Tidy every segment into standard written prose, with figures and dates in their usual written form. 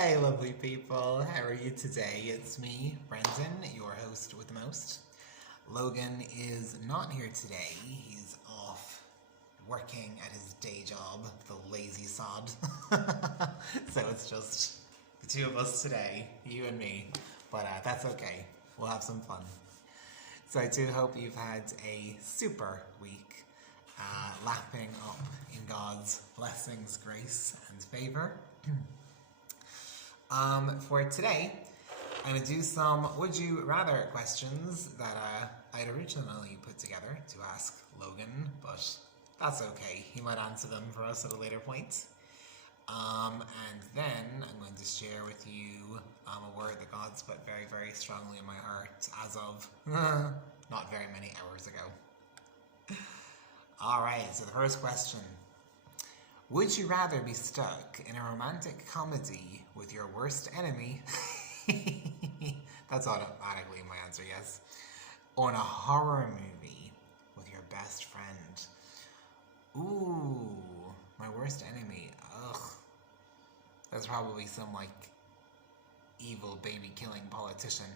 Hey lovely people, how are you today? It's me, Brendan, your host with the most. Logan is not here today. He's off working at his day job, the lazy sod. So it's just the two of us today, you and me. But that's okay, we'll have some fun. So I do hope you've had a super week, lapping up in God's blessings, grace and favour. For today, I'm going to do some would you rather questions that I'd originally put together to ask Logan, but that's okay. He might answer them for us at a later point. And then I'm going to share with you a word that God's put very, very strongly in my heart as of not very many hours ago. Alright, so the first question. Would you rather be stuck in a romantic comedy with your worst enemy? That's automatically my answer, yes. Or in a horror movie with your best friend? Ooh, my worst enemy. Ugh. That's probably some, evil baby-killing politician.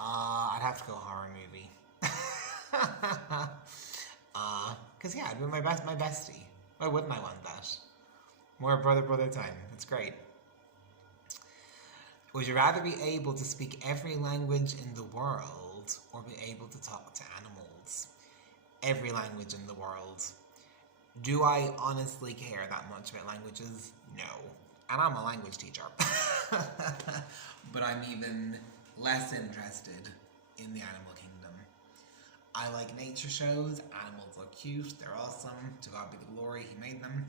I'd have to go horror movie. Because, yeah, it'd be my bestie. Why wouldn't I want that? More brother time. It's great. Would you rather be able to speak every language in the world or be able to talk to animals? Every language in the world. Do I honestly care that much about languages? No. And I'm a language teacher. But I'm even less interested in the animal kingdom. I like nature shows, animals look cute, they're awesome, to God be the glory, he made them.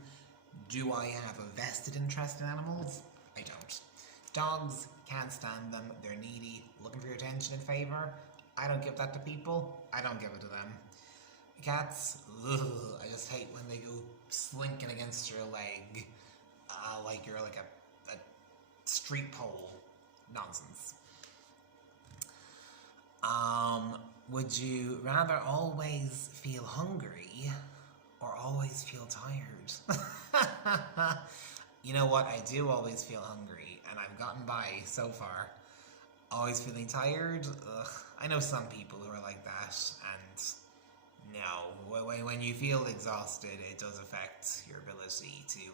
Do I have a vested interest in animals? I don't. Dogs, can't stand them, they're needy, looking for your attention and favour. I don't give that to people, I don't give it to them. Cats, ugh, I just hate when they go slinking against your leg, like you're like a street pole. Nonsense. Would you rather always feel hungry or always feel tired? You know what? I do always feel hungry, and I've gotten by so far. Always feeling tired? Ugh. I know some people who are like that, and no. When you feel exhausted, it does affect your ability to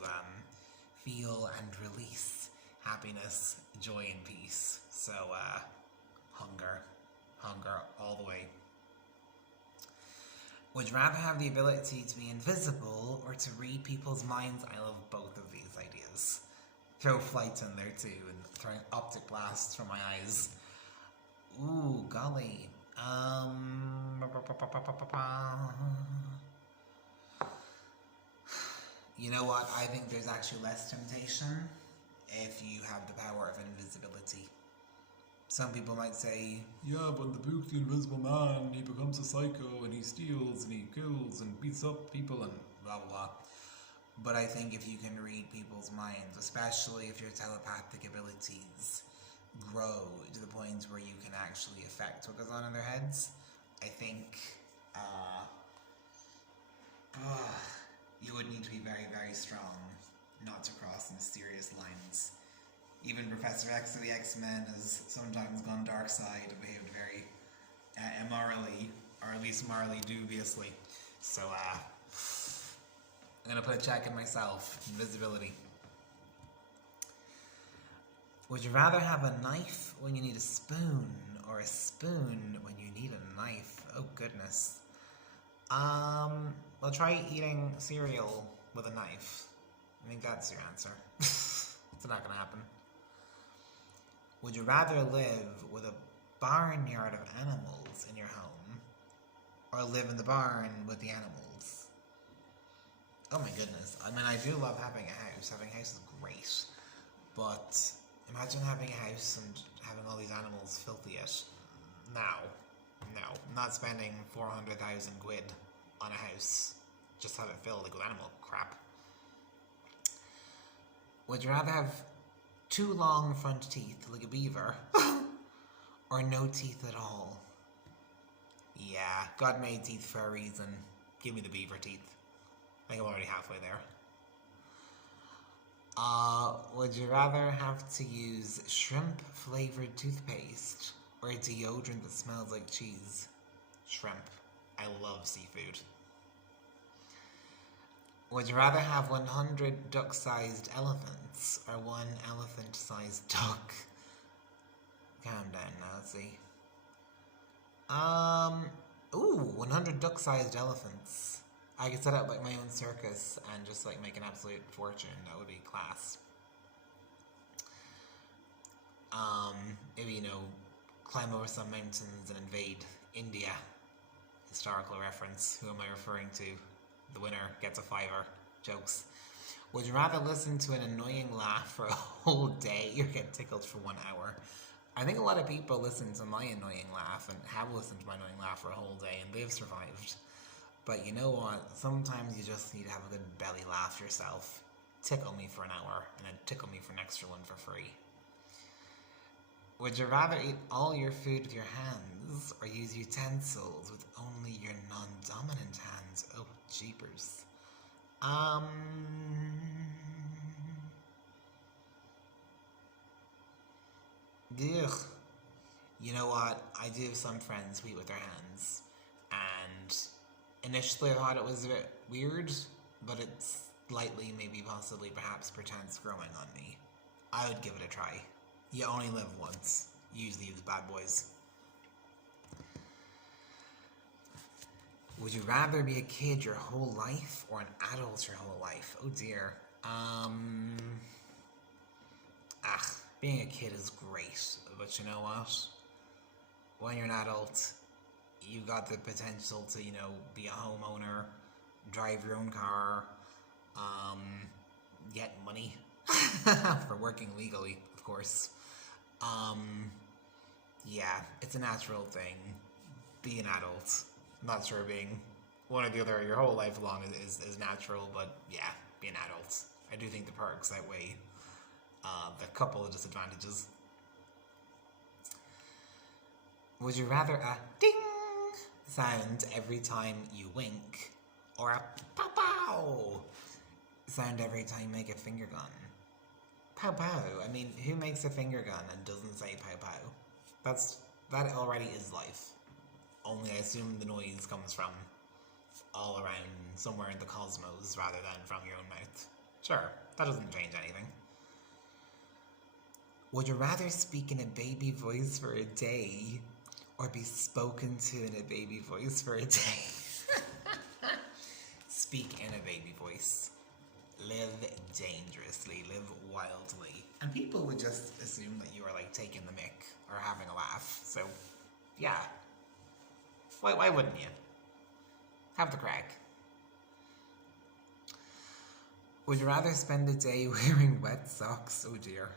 feel and release happiness, joy, and peace. So, hunger all the way. Would you rather have the ability to be invisible or to read people's minds? I love both of these ideas. Throw flights in there too, and throwing optic blasts from my eyes. Ooh, golly. You know what? I think there's actually less temptation if you have the power of invisibility. Some people might say, yeah, but in the book The Invisible Man, he becomes a psycho and he steals and he kills and beats up people and blah blah blah. But I think if you can read people's minds, especially if your telepathic abilities grow to the point where you can actually affect what goes on in their heads, I think you would need to be very, very strong not to cross mysterious lines. Even Professor X of the X-Men has sometimes gone dark side and behaved very immorally, or at least morally dubiously. So, I'm gonna put a check in myself. Invisibility. Would you rather have a knife when you need a spoon, or a spoon when you need a knife? Oh goodness. Well, try eating cereal with a knife. I think that's your answer. It's not gonna happen. Would you rather live with a barnyard of animals in your home, or live in the barn with the animals? Oh my goodness. I mean, I do love having a house. Having a house is great. But imagine having a house and having all these animals filthy it. No. I'm not spending 400,000 quid on a house. Just have it filled with animal crap. Would you rather have 2 long front teeth like a beaver, or no teeth at all? Yeah, God made teeth for a reason. Give me the beaver teeth. I think I'm already halfway there. Would you rather have to use shrimp-flavored toothpaste or a deodorant that smells like cheese? Shrimp. I love seafood. Would you rather have 100 duck-sized elephants or one elephant-sized duck? Calm down now, let's see. 100 duck-sized elephants. I could set up like my own circus and just like make an absolute fortune. That would be class. Maybe, climb over some mountains and invade India. Historical reference. Who am I referring to? The winner gets a fiver. Jokes. Would you rather listen to an annoying laugh for a whole day or get tickled for 1 hour? I think a lot of people listen to my annoying laugh and have listened to my annoying laugh for a whole day and they've survived. But you know what? Sometimes you just need to have a good belly laugh yourself. Tickle me for an hour and then tickle me for an extra one for free. Would you rather eat all your food with your hands or use utensils with only your non-dominant hands? Oh, jeepers. Ugh. You know what? I do have some friends who eat with their hands, and initially I thought it was a bit weird, but it's slightly, maybe possibly, perhaps perchance growing on me. I would give it a try. You only live once. Use these bad boys. Would you rather be a kid your whole life or an adult your whole life? Oh dear. Being a kid is great, but you know what? When you're an adult, you've got the potential to, be a homeowner, drive your own car, get money for working legally, of course. Yeah, it's a natural thing. Be an adult. I'm not sure being one or the other your whole life long is natural, but yeah, be an adult. I do think the perks outweigh the couple of disadvantages. Would you rather a ding sound every time you wink or a pow pow sound every time you make a finger gun? Pow pow. I mean, who makes a finger gun and doesn't say pow pow? That already is life. Only I assume the noise comes from all around somewhere in the cosmos rather than from your own mouth. Sure, that doesn't change anything. Would you rather speak in a baby voice for a day or be spoken to in a baby voice for a day? Speak in a baby voice. Live dangerously, live wildly. And people would just assume that you are like taking the mick or having a laugh. So, yeah. Why wouldn't you? Have the crack. Would you rather spend the day wearing wet socks, oh dear,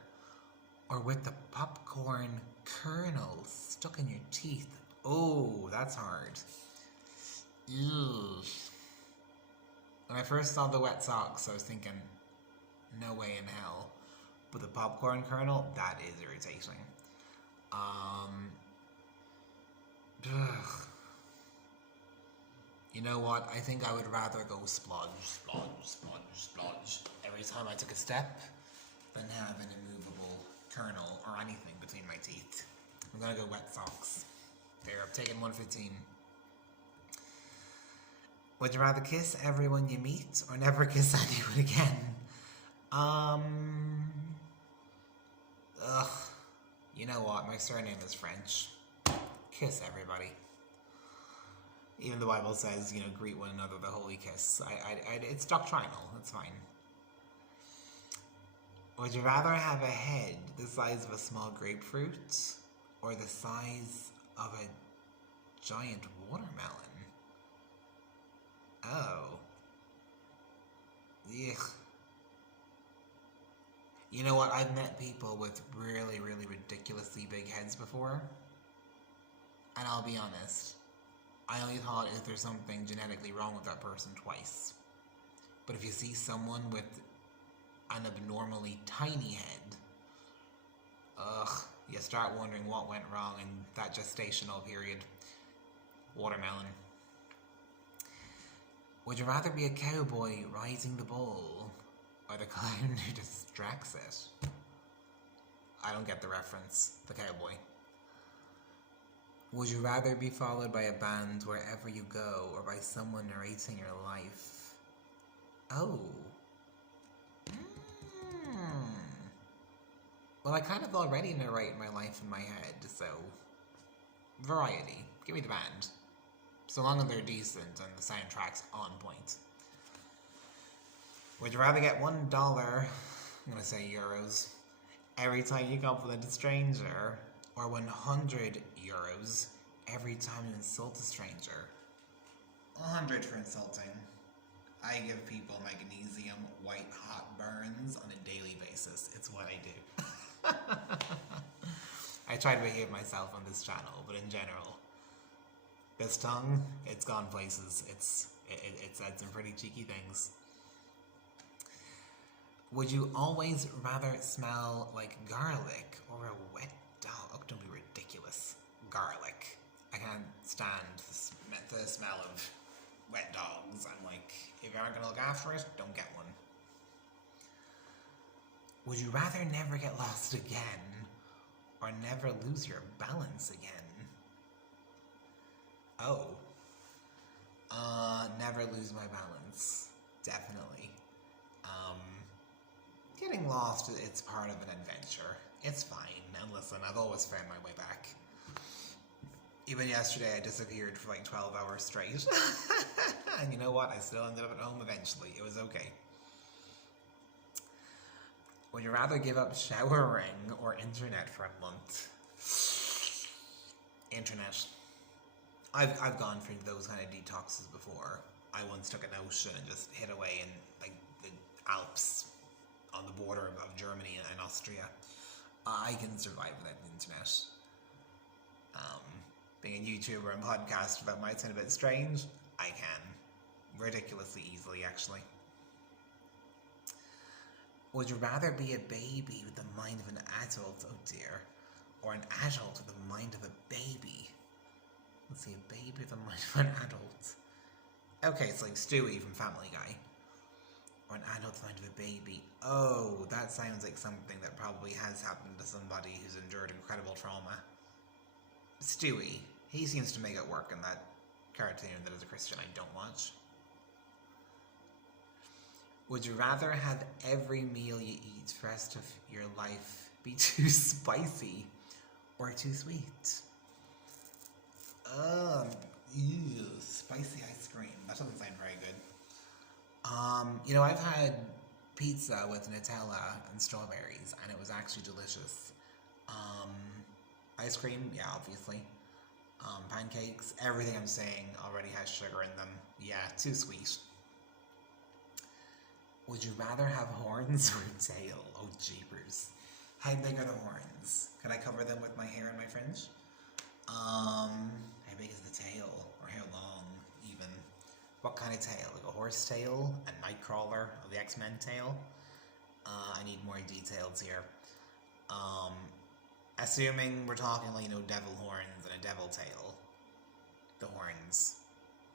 or with the popcorn kernel stuck in your teeth? Oh, that's hard. Ew. When I first saw the wet socks, I was thinking, no way in hell. But the popcorn kernel, that is irritating. You know what? I think I would rather go splodge, splodge, splodge, splodge every time I took a step than have an immovable kernel or anything between my teeth. I'm gonna go wet socks. There, I've taken 115. Would you rather kiss everyone you meet or never kiss anyone again? You know what? My surname is French. Kiss everybody. Even the Bible says, greet one another the holy kiss. It's doctrinal. It's fine. Would you rather have a head the size of a small grapefruit or the size of a giant watermelon? Oh. Yuck. You know what? I've met people with really, really ridiculously big heads before. And I'll be honest, I only thought if there's something genetically wrong with that person twice. But if you see someone with an abnormally tiny head, you start wondering what went wrong in that gestational period. Watermelon. Would you rather be a cowboy riding the bull or the clown who distracts it. I don't get the reference. The cowboy. Would you rather be followed by a band wherever you go or by someone narrating your life? Oh. Well, I kind of already narrate my life in my head, so... variety. Give me the band. So long as they're decent and the soundtrack's on point. Would you rather get $1, I'm gonna say euros, every time you compliment a stranger, or 100 euros every time you insult a stranger? 100 for insulting. I give people magnesium white hot burns on a daily basis. It's what I do. I try to behave myself on this channel, but in general, this tongue, it's gone places. It's said some pretty cheeky things. Would you always rather smell like garlic or a wet dog? Oh, don't be ridiculous. Garlic. I can't stand the smell of wet dogs. I'm like, if you aren't gonna look after it, don't get one. Would you rather never get lost again or never lose your balance again? Oh. Never lose my balance. Definitely. Getting lost, it's part of an adventure. It's fine. And listen, I've always found my way back. Even yesterday, I disappeared for like 12 hours straight. And you know what? I still ended up at home eventually. It was okay. Would you rather give up showering or internet for a month? Internet. I've gone through those kind of detoxes before. I once took an ocean and just hid away in like the Alps on the border of Germany and Austria. I can survive without the internet. Being a YouTuber and podcaster, that might sound a bit strange. I can. Ridiculously easily, actually. Would you rather be a baby with the mind of an adult, oh dear, or an adult with the mind of a baby? Let's see, a baby with the mind of an adult. Okay, it's like Stewie from Family Guy. Or an adult mind of a baby. Oh, that sounds like something that probably has happened to somebody who's endured incredible trauma. Stewie, he seems to make it work in that cartoon that as a Christian I don't watch. Would you rather have every meal you eat for the rest of your life be too spicy or too sweet? Ew, spicy ice cream. That doesn't sound very good. You know, I've had pizza with Nutella and strawberries, and it was actually delicious. Ice cream, yeah, obviously. Pancakes, everything I'm saying already has sugar in them. Yeah, too sweet. Would you rather have horns or a tail? Oh, jeepers. How big are the horns? Could I cover them with my hair and my fringe? How big is the tail? Or how long, even? What kind of tail? Like a horse tail? A nightcrawler? Or the X-Men tail? I need more details here. Assuming we're talking like, you know, devil horns and a devil tail. The horns.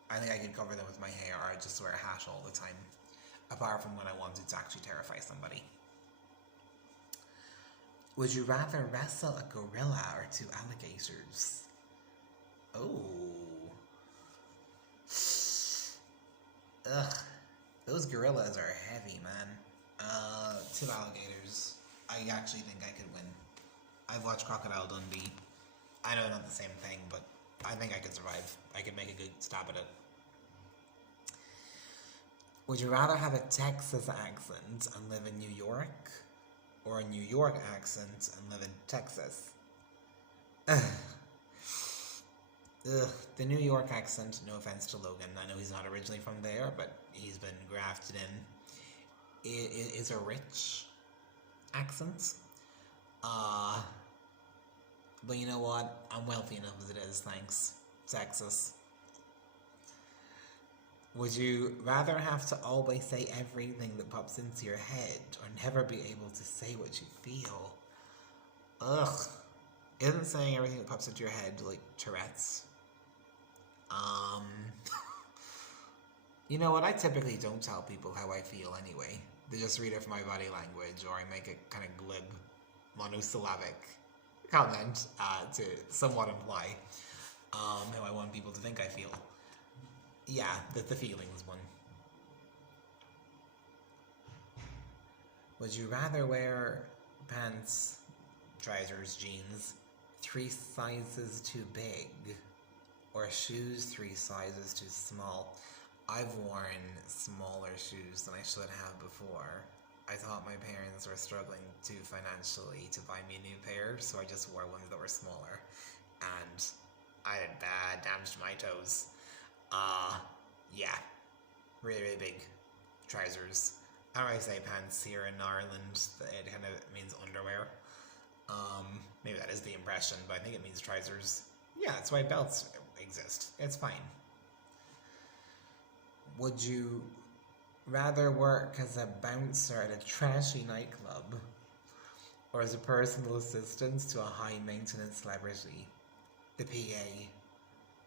I think I could cover them with my hair, or I'd just wear a hat all the time. Apart from when I wanted to actually terrify somebody. Would you rather wrestle a gorilla or 2 alligators? Oh. Ugh. Those gorillas are heavy, man. 2 alligators. I actually think I could win. I've watched Crocodile Dundee. I know not the same thing, but I think I could survive. I could make a good stab at it. Would you rather have a Texas accent and live in New York, or a New York accent and live in Texas? Ugh. The New York accent, no offense to Logan, I know he's not originally from there, but he's been grafted in. It is a rich accent. But you know what? I'm wealthy enough as it is, thanks. Texas. Would you rather have to always say everything that pops into your head, or never be able to say what you feel? Ugh. Isn't saying everything that pops into your head like Tourette's? You know what? I typically don't tell people how I feel anyway. They just read it from my body language, or I make a kind of glib, monosyllabic comment to somewhat imply how I want people to think I feel. Yeah, the feelings one. Would you rather wear pants, trousers, jeans 3 sizes too big, or shoes 3 sizes too small? I've worn smaller shoes than I should have before. I thought my parents were struggling too financially to buy me a new pair, so I just wore ones that were smaller. And I had bad damage to my toes. Yeah. Really, really big trousers. I don't really say pants here in Ireland. It kind of means underwear. Maybe that is the impression, but I think it means trousers. Yeah, that's why belts exist. It's fine. Would you rather work as a bouncer at a trashy nightclub, or as a personal assistant to a high-maintenance celebrity? The PA.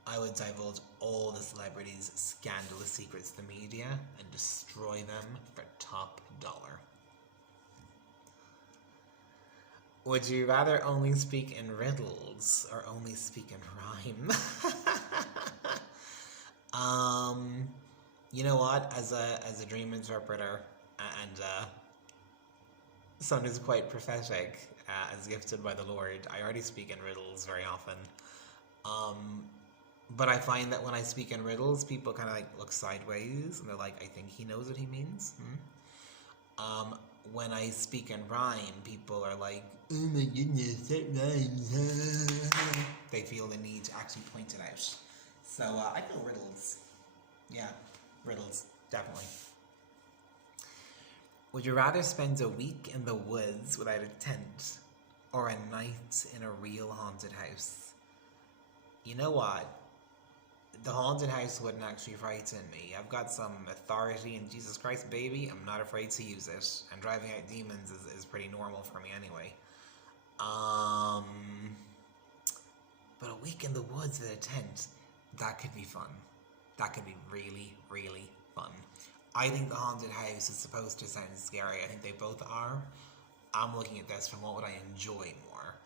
I would divulge all the celebrities' scandalous secrets to the media and destroy them for top dollar. Would you rather only speak in riddles or only speak in rhyme? You know what? As a dream interpreter and someone who's quite prophetic, as gifted by the Lord, I already speak in riddles very often. But I find that when I speak in riddles, people kind of like look sideways and they're like, I think he knows what he means. When I speak in rhyme, people are like, oh my goodness, that rhymes. They feel the need to actually point it out. So I feel riddles. Yeah, riddles, definitely. Would you rather spend a week in the woods without a tent, or a night in a real haunted house? You know what? The haunted house wouldn't actually frighten me. I've got some authority in Jesus Christ, baby. I'm not afraid to use it. And driving out demons is pretty normal for me anyway. But a week in the woods with a tent, that could be fun. That could be really, really fun. I think the haunted house is supposed to sound scary. I think they both are. I'm looking at this from what would I enjoy more.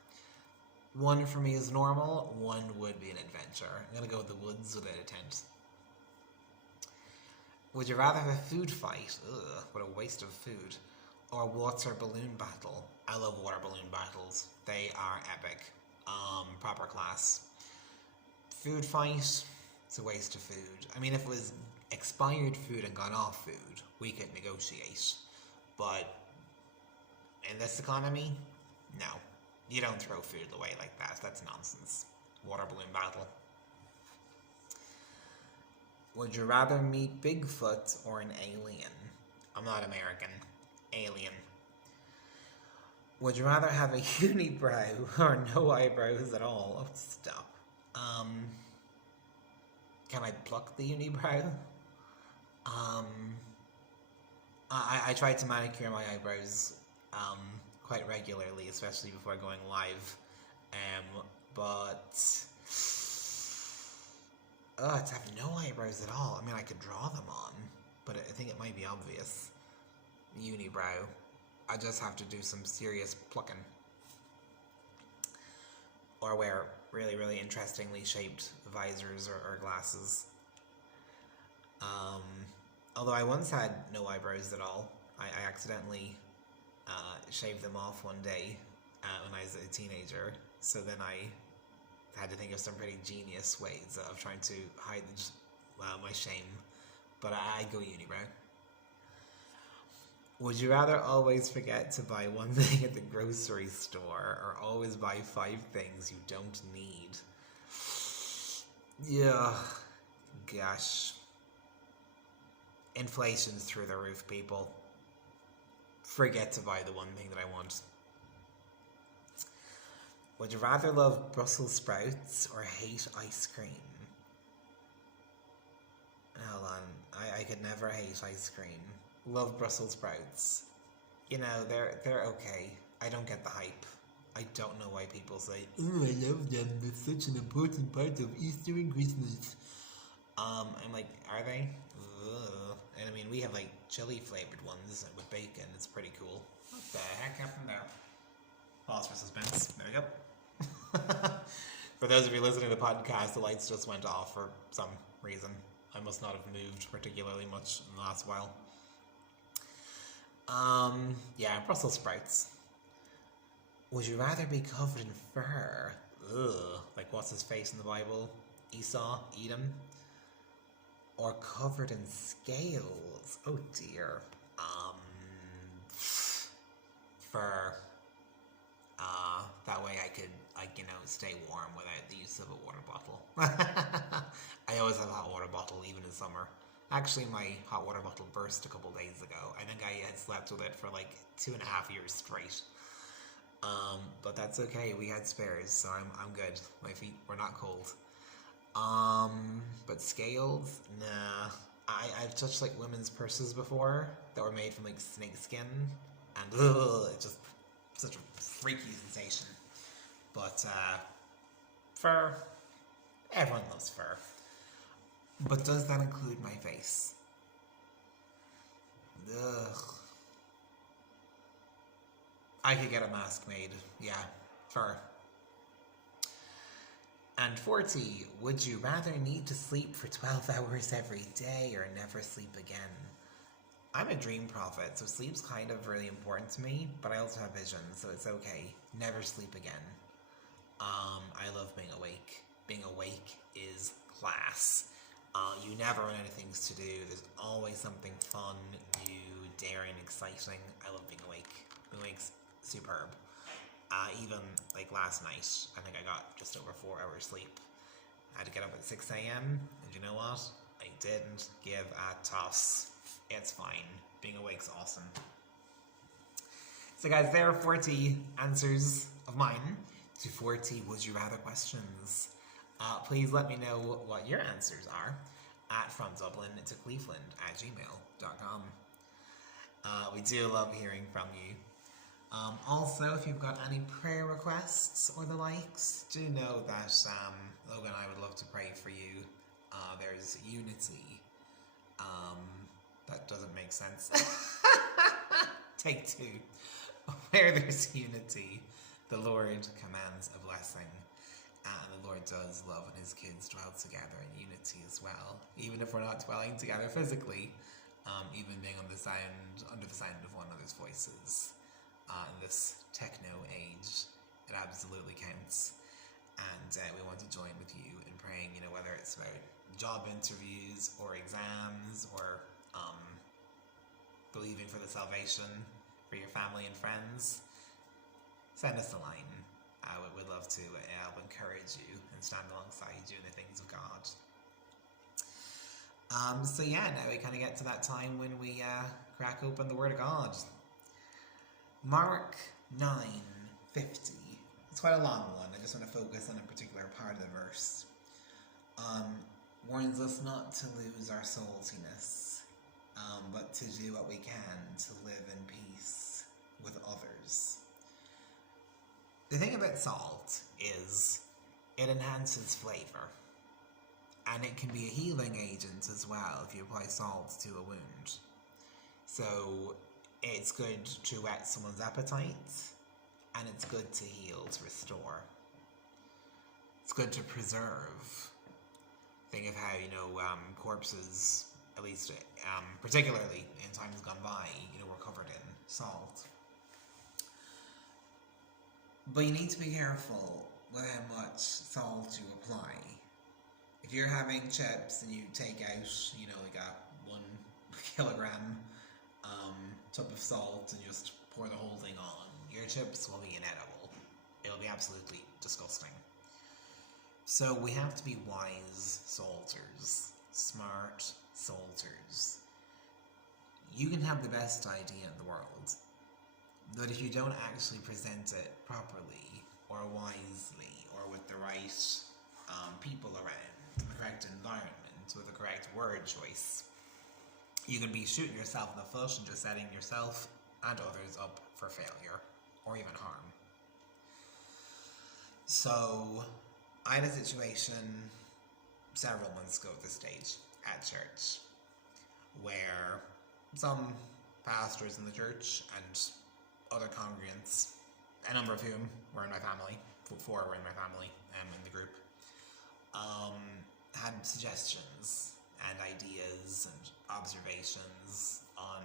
One for me is normal, one would be an adventure. I'm gonna go with the woods without a tent. Would you rather have a food fight? Ugh, what a waste of food. Or a water balloon battle? I love water balloon battles. They are epic. Proper class. Food fight? It's a waste of food. I mean, if it was expired food and gone off food, we could negotiate. But in this economy, no. You don't throw food away like that. That's nonsense. Water balloon battle. Would you rather meet Bigfoot or an alien? I'm not American. Alien. Would you rather have a unibrow or no eyebrows at all? Oh, stop. Can I pluck the unibrow? I tried to manicure my eyebrows quite regularly, especially before going live. But to have no eyebrows at all. I mean, I could draw them on, but I think it might be obvious. Unibrow. I just have to do some serious plucking. Or wear really, really interestingly shaped visors or glasses. Although I once had no eyebrows at all. I accidentally shaved them off one day when I was a teenager. So then I had to think of some pretty genius ways of trying to hide my shame. But I go unibrow. Would you rather always forget to buy one thing at the grocery store or always buy 5 things you don't need? Yeah, gosh. Inflation's through the roof, people. Forget to buy the one thing that I want. Would you rather love Brussels sprouts or hate ice cream? Hold on, I could never hate ice cream. Love Brussels sprouts. You know, they're okay. I don't get the hype. I don't know why people say, oh, I love them. They're such an important part of Easter and Christmas. I'm like, are they? Ugh. And I mean, we have like chili flavored ones with bacon. It's pretty cool. What the heck happened there? Pause for suspense. There we go. For those of you listening to the podcast, the lights just went off for some reason. I must not have moved particularly much in the last while. Yeah, Brussels sprouts. Would you rather be covered in fur? Ugh, like what's his face in the Bible? Esau, Edom? Or covered in scales? Oh dear. Fur. That way I could, stay warm without the use of a water bottle. I always have a hot water bottle, even in summer. Actually, my hot water bottle burst a couple days ago. I think I had slept with it for like 2.5 years straight. But that's okay. We had spares, so I'm good. My feet were not cold. But scales, nah. I've touched like women's purses before that were made from like snake skin, and it's just such a freaky sensation. But fur, everyone loves fur. But does that include my face? Ugh. I could get a mask made. Yeah, fur. And 40, would you rather need to sleep for 12 hours every day or never sleep again? I'm a dream prophet, so sleep's kind of really important to me, but I also have vision, so it's okay. Never sleep again. I love being awake. Being awake is class. You never run out of things to do. There's always something fun, new, daring, exciting. I love being awake. Being awake's superb. Even like last night, I think I got just over 4 hours sleep. I had to get up at 6 a.m. and you know what? I didn't give a toss. It's fine. Being awake's awesome. So guys, there are 40 answers of mine to 40 would you rather questions. Please let me know what your answers are at fromdublintocleveland@gmail.com. We do love hearing from you. Also, if you've got any prayer requests or the likes, do know that Logan and I would love to pray for you. There's unity. That doesn't make sense. Take two. Where there's unity, the Lord commands a blessing. And the Lord does love when his kids dwell together in unity as well. Even if we're not dwelling together physically, even being under the sound of one another's voices. In this techno age, it absolutely counts. And we want to join with you in praying, whether it's about job interviews or exams or believing for the salvation for your family and friends. Send us a line. We'd love to help encourage you and stand alongside you in the things of God. So yeah, now we kind of get to that time when we crack open the Word of God. Mark 9:50. It's quite a long one. I just want to focus on a particular part of the verse. Warns us not to lose our saltiness, but to do what we can to live in peace with others. The thing about salt is it enhances flavor, and it can be a healing agent as well if you apply salt to a wound. So it's good to whet someone's appetite, and it's good to heal, to restore. It's good to preserve. Think of how, corpses, at least particularly in times gone by, were covered in salt. But you need to be careful with how much salt you apply. If you're having chips and you take out, like a 1 kilogram tub of salt and just pour the whole thing on, your chips will be inedible. It'll be absolutely disgusting. So we have to be wise salters, smart salters. You can have the best idea in the world, but if you don't actually present it properly or wisely or with the right people around, the correct environment, with the correct word choice, you can be shooting yourself in the foot and just setting yourself and others up for failure or even harm. So I had a situation several months ago at this stage at church where some pastors in the church and other congregants, a number of whom were in my family, 4 were in my family in the group, had suggestions and ideas and observations on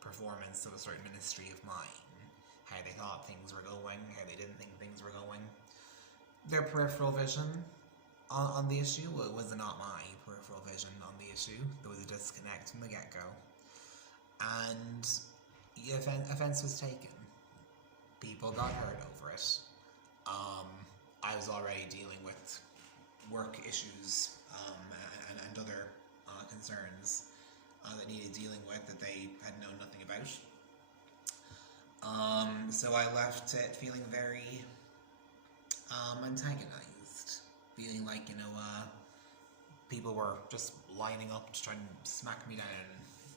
performance of a certain ministry of mine, how they thought things were going, how they didn't think things were going. Their peripheral vision on the issue was not my peripheral vision on the issue. There was a disconnect from the get-go. And the offense was taken. People got hurt over it. I was already dealing with work issues and other concerns that needed dealing with that they had known nothing about. So I left it feeling very antagonized, feeling like, people were just lining up to try and smack me down,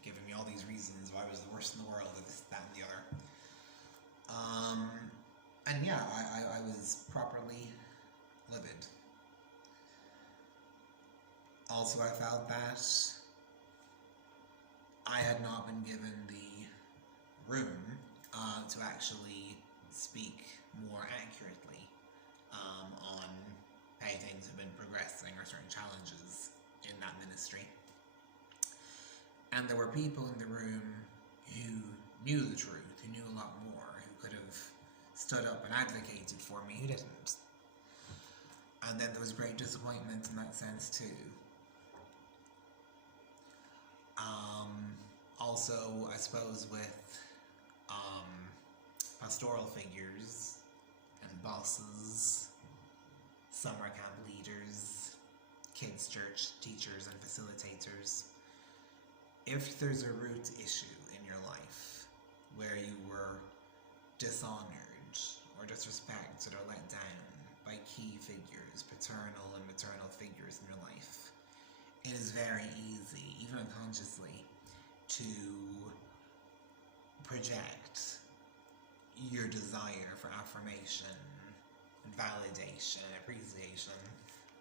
giving me all these reasons why I was the worst in the world, this, that, and the other. And yeah, I was properly livid. Also, I felt that I had not been given the room to actually speak more accurately on how things have been progressing or certain challenges in that ministry. And there were people in the room who knew the truth, who knew a lot more, who could have stood up and advocated for me, who didn't. And then there was great disappointment in that sense too. Also, I suppose with pastoral figures and bosses, summer camp leaders, kids' church teachers and facilitators, if there's a root issue in your life where you were dishonored or disrespected or let down by key figures, paternal and maternal figures in your life, it is very easy, even unconsciously, to project your desire for affirmation and validation and appreciation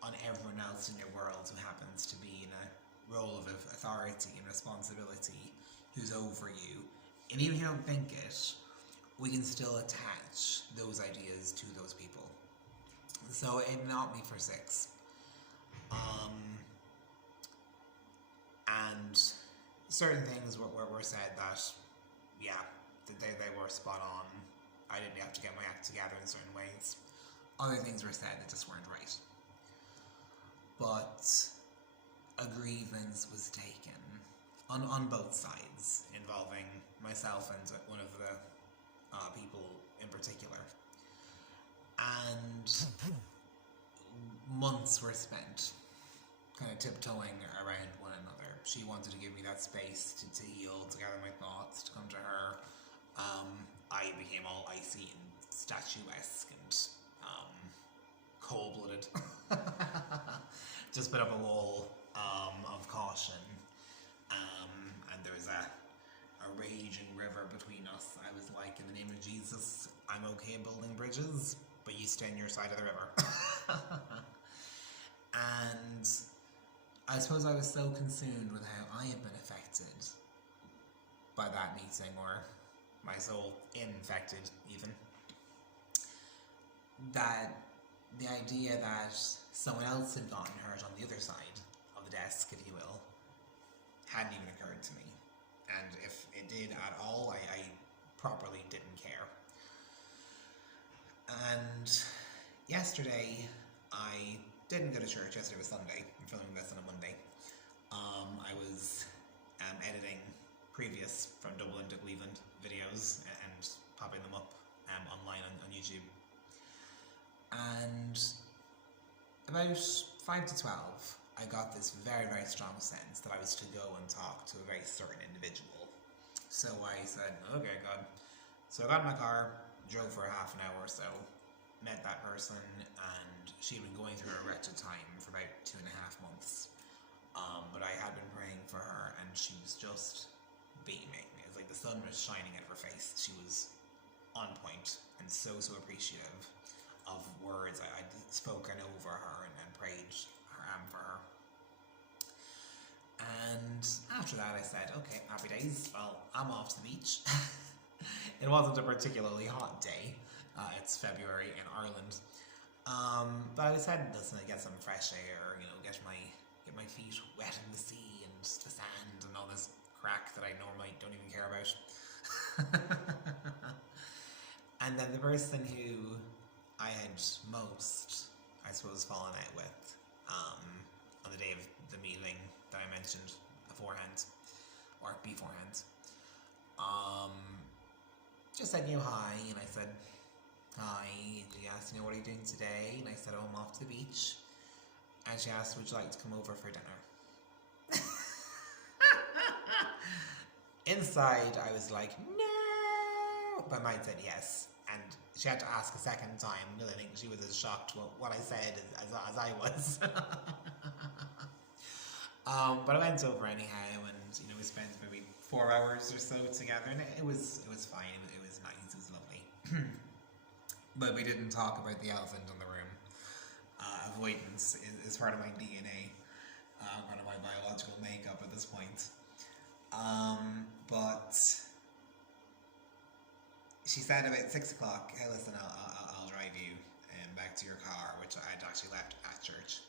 on everyone else in your world who happens to be in a role of authority and responsibility, who's over you. And even if you don't think it, we can still attach those ideas to those people. So it knocked me for 6. And certain things were said that, yeah, that they were spot on. I didn't have to get my act together in certain ways. Other things were said that just weren't right. But a grievance was taken on both sides, involving myself and one of the people in particular. And months were spent kind of tiptoeing around one another. She wanted to give me that space to heal, to gather my thoughts, to come to her. I became all icy and statuesque and cold-blooded. Just put up a wall of caution, and there was a raging river between us. I was like, in the name of Jesus, I'm okay building bridges, but you stay on your side of the river. And I suppose I was so consumed with how I had been affected by that meeting, or my soul infected even, that the idea that someone else had gotten hurt on the other side of the desk, if you will, hadn't even occurred to me. And if it did at all, I properly didn't care. And yesterday, I didn't go to church. Yesterday was Sunday. I'm filming this on a Monday. I was editing previous From Dublin to Cleveland videos and popping them up online on YouTube. And about 5 to 12, I got this very, very strong sense that I was to go and talk to a very certain individual. So I said, okay, God. So I got in my car, drove for half an hour or so, met that person, and she'd been going through a wretched time for about 2.5 months. But I had been praying for her, and she was just beaming. It was like the sun was shining out of her face. She was on point and so appreciative of words I'd spoken over her and prayed for her. And after that I said, okay, happy days, well, I'm off to the beach. It wasn't a particularly hot day. It's February in Ireland. But I was heading to get some fresh air, get my feet wet in the sea and the sand and all this crack that I normally don't even care about. And then the person who I had most, I suppose, fallen out with on the day of the meeting that I mentioned beforehand, just said, hi, and I said, hi, and she asked, what are you doing today? And I said, oh, I'm off to the beach. And she asked, would you like to come over for dinner? Inside, I was like, no, but my mind said yes. And she had to ask a second time, because I think she was as shocked with what I said as I was. But I went over anyhow, and we spent maybe 4 hours or so together, and it was fine. It was nice. It was lovely. But we didn't talk about the elephant in the room. Avoidance is part of my DNA, part of my biological makeup at this point. But she said about 6 o'clock, hey, listen, I'll drive you back to your car, which I'd actually left at church.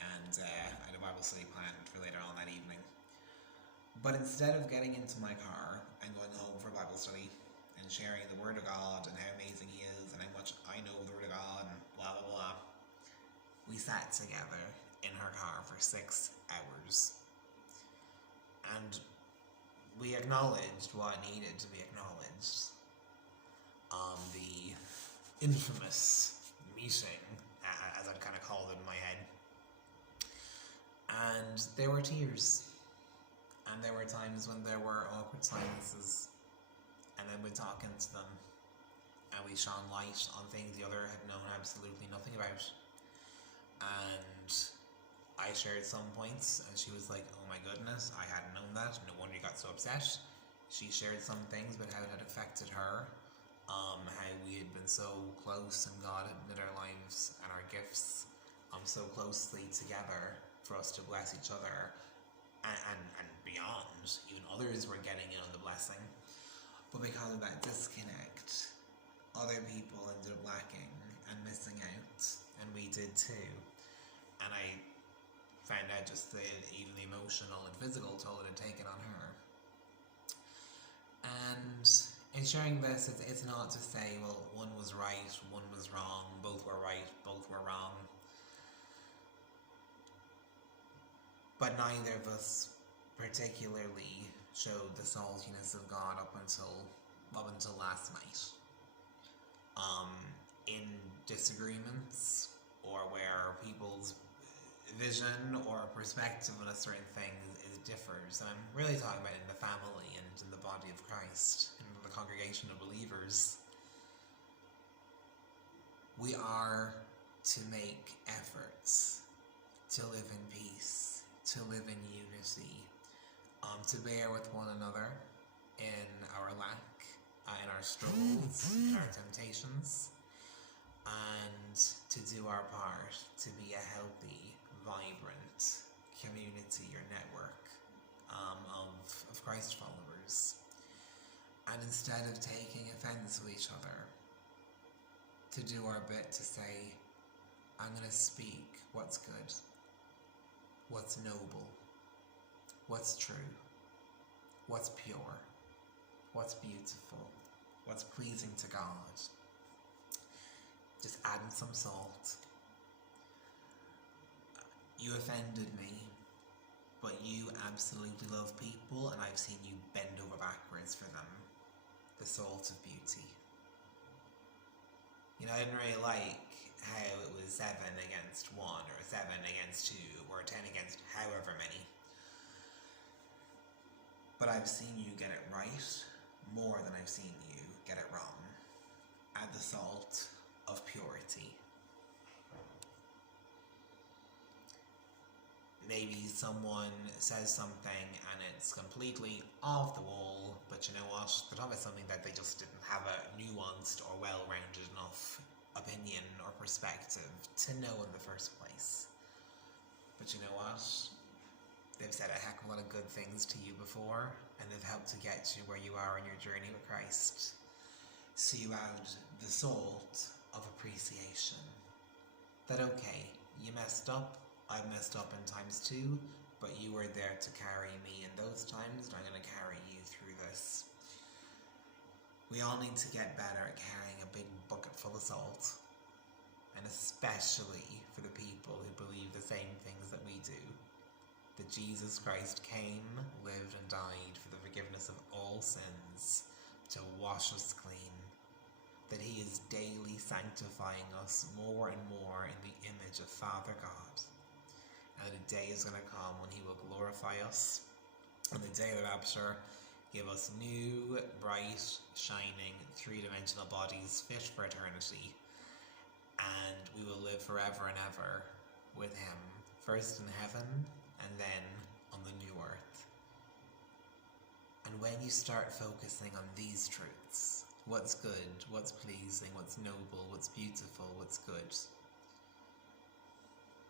And I had a Bible study planned for later on that evening. But instead of getting into my car and going home for Bible study and sharing the Word of God and how amazing He is and how much I know of the Word of God and blah, blah, blah, we sat together in her car for 6 hours. And we acknowledged what needed to be acknowledged. The infamous meeting, as I'd kind of called it in my head. And there were tears. And there were times when there were awkward silences. And then we'd talk into them. And we shone light on things the other had known absolutely nothing about. And I shared some points, and she was like, oh my goodness, I hadn't known that, no wonder you got so upset. She shared some things about how it had affected her, how we had been so close and God had knit our lives and our gifts so closely together for us to bless each other and beyond. Even others were getting in on the blessing. But because of that disconnect, other people ended up lacking and missing out, and we did too. And I found out just even the emotional and physical toll it had taken on her. And in sharing this, it's not to say, well, one was right, one was wrong, both were right, both were wrong. But neither of us particularly showed the saltiness of God up until last night. In disagreements, or where people's vision or perspective on a certain thing is differs. And I'm really talking about in the family and in the body of Christ, in the congregation of believers. We are to make efforts to live in peace, to live in unity, to bear with one another in our lack, in our struggles, in our temptations, and to do our part to be a healthy, vibrant community or network of Christ followers. And instead of taking offense with each other, to do our bit to say, I'm going to speak what's good, what's noble, what's true, what's pure, what's beautiful, what's pleasing to God. Just adding some salt. You offended me, but you absolutely love people, and I've seen you bend over backwards for them. The salt of beauty. I didn't really like how it was 7 against 1, or 7 against 2, or 10 against however many. But I've seen you get it right more than I've seen you get it wrong. Add the salt of purity. Maybe someone says something and it's completely off the wall, but you know what? They're talking about something that they just didn't have a nuanced or well-rounded enough opinion or perspective to know in the first place. But you know what? They've said a heck of a lot of good things to you before, and they've helped to get you where you are in your journey with Christ. So you add the salt of appreciation. That okay, you messed up, I've messed up in times too, but you were there to carry me in those times, and I'm going to carry you through this. We all need to get better at carrying a big bucket full of salt, and especially for the people who believe the same things that we do. That Jesus Christ came, lived and died for the forgiveness of all sins, to wash us clean. That he is daily sanctifying us more and more in the image of Father God. And a day is going to come when he will glorify us. On the day of the rapture, give us new, bright, shining, three-dimensional bodies fit for eternity. And we will live forever and ever with him, first in heaven and then on the new earth. And when you start focusing on these truths, what's good, what's pleasing, what's noble, what's beautiful, what's good,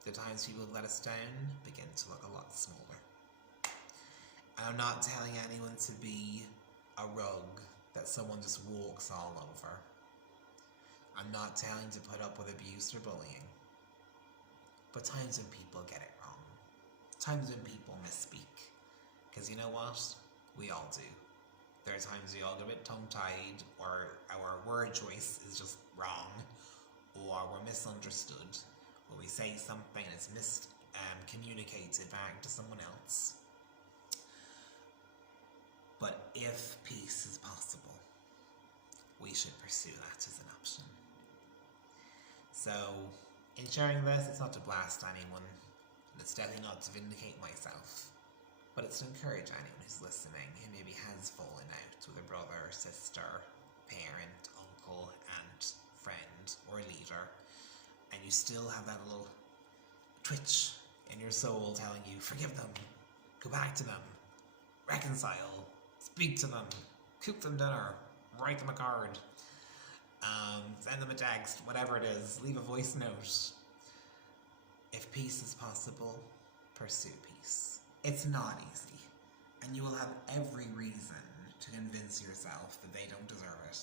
the times people have let us down begin to look a lot smaller. And I'm not telling anyone to be a rug that someone just walks all over. I'm not telling to put up with abuse or bullying. But times when people get it wrong. Times when people misspeak. Because you know what? We all do. There are times we all get a bit tongue-tied, or our word choice is just wrong, or we're misunderstood, or we say something and it's communicated back to someone else. But if peace is possible, we should pursue that as an option. So, in sharing this, it's not to blast anyone, and it's definitely not to vindicate myself, but it's to encourage anyone who's listening who maybe has fallen out with a brother, sister, parent, uncle, aunt, friend, or leader, and you still have that little twitch in your soul telling you, forgive them, go back to them, reconcile, speak to them, cook them dinner, write them a card, send them a text, whatever it is, leave a voice note. If peace is possible, pursue peace. It's not easy, and you will have every reason to convince yourself that they don't deserve it.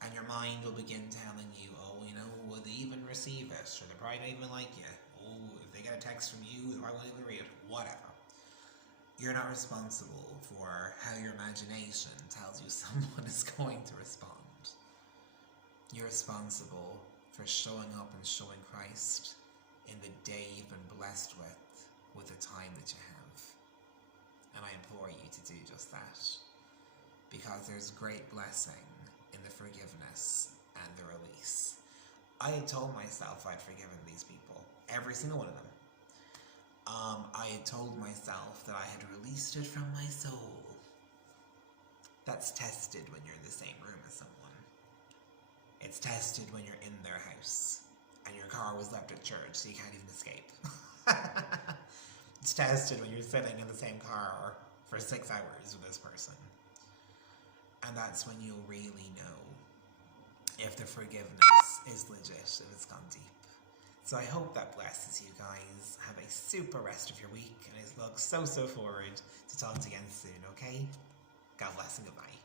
And your mind will begin telling you, oh, will they even receive it? Or they probably don't even like you. Oh, if they get a text from you, they probably won't even read it. Whatever. You're not responsible for how your imagination tells you someone is going to respond. You're responsible for showing up and showing Christ in the day you've been blessed with the time that you have. And I implore you to do just that. Because there's great blessing in the forgiveness and the release. I had told myself I'd forgiven these people. Every single one of them. I had told myself that I had released it from my soul. That's tested when you're in the same room as someone. It's tested when you're in their house and your car was left at church so you can't even escape. It's tested when you're sitting in the same car for 6 hours with this person. And that's when you'll really know if the forgiveness is legit, if it's gone deep. So I hope that blesses you guys. Have a super rest of your week, and I look so forward to talking again soon, okay? God bless and goodbye.